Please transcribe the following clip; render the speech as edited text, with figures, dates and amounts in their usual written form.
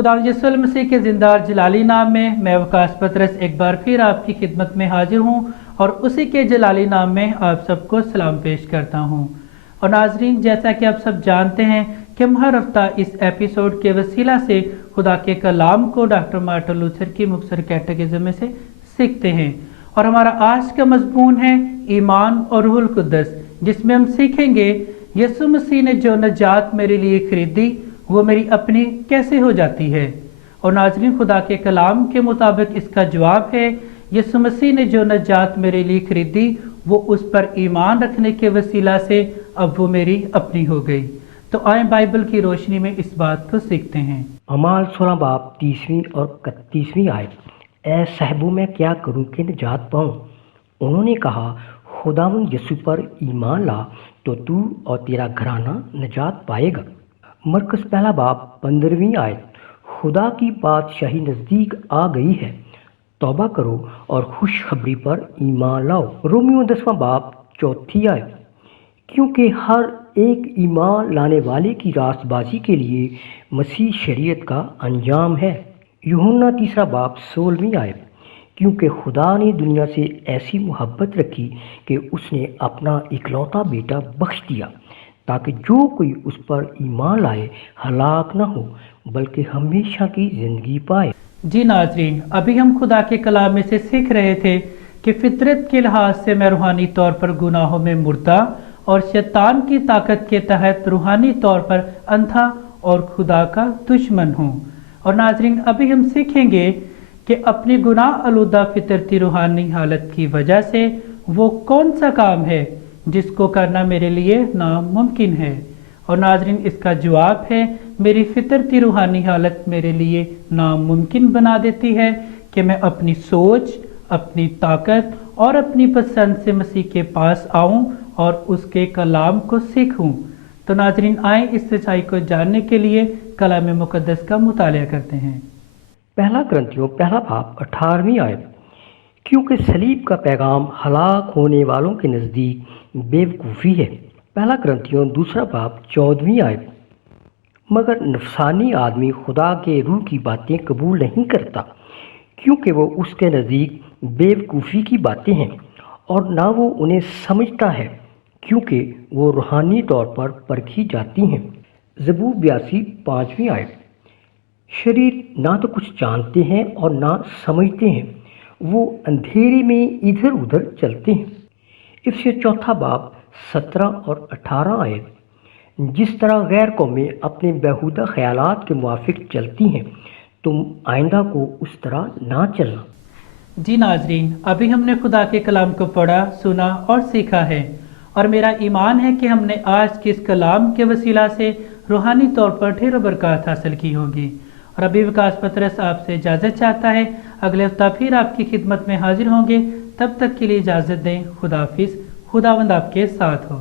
खुदा यीशु मसीह के जिंदार जलाली नाम में मैं वकास पतरस एक बार फिर आपकी खिदमत में हाजिर हूँ और उसी के जलाली नाम में आप सबको सलाम पेश करता हूँ। और नाजरीन, जैसा कि आप सब जानते हैं कि हम हर हफ्ता इस एपिसोड के वसीला से खुदा के कलाम को डॉक्टर मार्टिन लूथर की मुख्तसर कैटेकिज्म में से सीखते हैं। और हमारा आज का मज़मून है ईमान और रूहुल कुद्दस, जिसमें हम सीखेंगे यीशु मसीह ने जो नजात मेरे लिए खरीदी वो मेरी अपनी कैसे हो जाती है। और नाज़रीन, खुदा के कलाम के मुताबिक इसका जवाब है यीशु मसीह ने जो नजात मेरे लिए खरीदी वो उस पर ईमान रखने के वसीला से अब वो मेरी अपनी हो गई। तो आए बाइबल की रोशनी में इस बात को सीखते हैं। अमाल 16 बाब 30वीं और 31वीं आयत। ऐ सहबू मैं क्या करूं कि निजात पाऊं? उन्होंने कहा, खुदावंद यीशु पर ईमान ला तो तू और तेरा घराना निजात पाएगा। मरकस पहला बाब 15वीं आयत। खुदा की बादशाही नज़दीक आ गई है, तौबा करो और खुशखबरी पर ईमान लाओ। रोमियो 10वां बाब 4थी आयत। क्योंकि हर एक ईमान लाने वाले की रास्तबाजी के लिए मसीह शरीयत का अंजाम है। यूहन्ना 3 बाब 16वीं आयत। क्योंकि खुदा ने दुनिया से ऐसी मोहब्बत रखी कि उसने अपना इकलौता बेटा बख्श दिया, ताकि जो कोई उस पर ईमान लाए हलाक न हो बल्कि हमेशा की ज़िंदगी पाए। जी नाजरीन, अभी हम खुदा के कलाम में से सीख रहे थे कि फितरत के लिहाज से मैं रूहानी तौर पर गुनाहों में मुर्दा और शैतान की ताकत के तहत रूहानी तौर पर अंधा और खुदा का दुश्मन हूँ। और नाजरीन, अभी हम सीखेंगे कि अपनी गुनाह आलूदा फितरती रूहानी हालत की वजह से वो कौन सा काम है जिसको करना मेरे लिए नामुमकिन है। और नाजरीन, इसका जवाब है मेरी फितरती रूहानी हालत मेरे लिए नामुमकिन बना देती है कि मैं अपनी सोच, अपनी ताकत और अपनी पसंद से मसीह के पास आऊं और उसके कलाम को सीखूं। तो नाजरीन, आए इस सच्चाई को जानने के लिए कलाम मुकद्दस का मुतालिया करते हैं। पहला करंथियों पहला बाब 18वीं आयत। क्योंकि सलीब का पैगाम हलाक होने वालों के नज़दीक बेवकूफ़ी है। पहला करंथियों 2 बाब 14वीं आयत। मगर नफसानी आदमी खुदा के रूह की बातें कबूल नहीं करता, क्योंकि वो उसके नज़दीक बेवकूफ़ी की बातें हैं और ना वो उन्हें समझता है, क्योंकि वो रूहानी तौर पर परखी जाती हैं। ज़बूर 82 5वीं आयत। शरीर ना तो कुछ जानते हैं और ना समझते हैं, वो अंधेरे में इधर उधर चलते हैं। इफिसियों 4 बाब 17 और 18 आयत। जिस तरह गैर कौमें अपने बेहुदा ख्यालात के मुआफिक चलती हैं, तुम आइंदा को उस तरह ना चलना। जी नाजरीन, अभी हमने खुदा के कलाम को पढ़ा, सुना और सीखा है। और मेरा ईमान है कि हमने आज के इस कलाम के वसीला से रूहानी तौर पर ढेरों बरकत हासिल की होगी। और अभी वकास पतरस आपसे इजाज़त चाहता है। अगले हफ्ता फिर आपकी खिदमत में हाजिर होंगे। तब तक के लिए इजाज़त दें। खुदा हाफिज़। खुदावंद आपके साथ हो।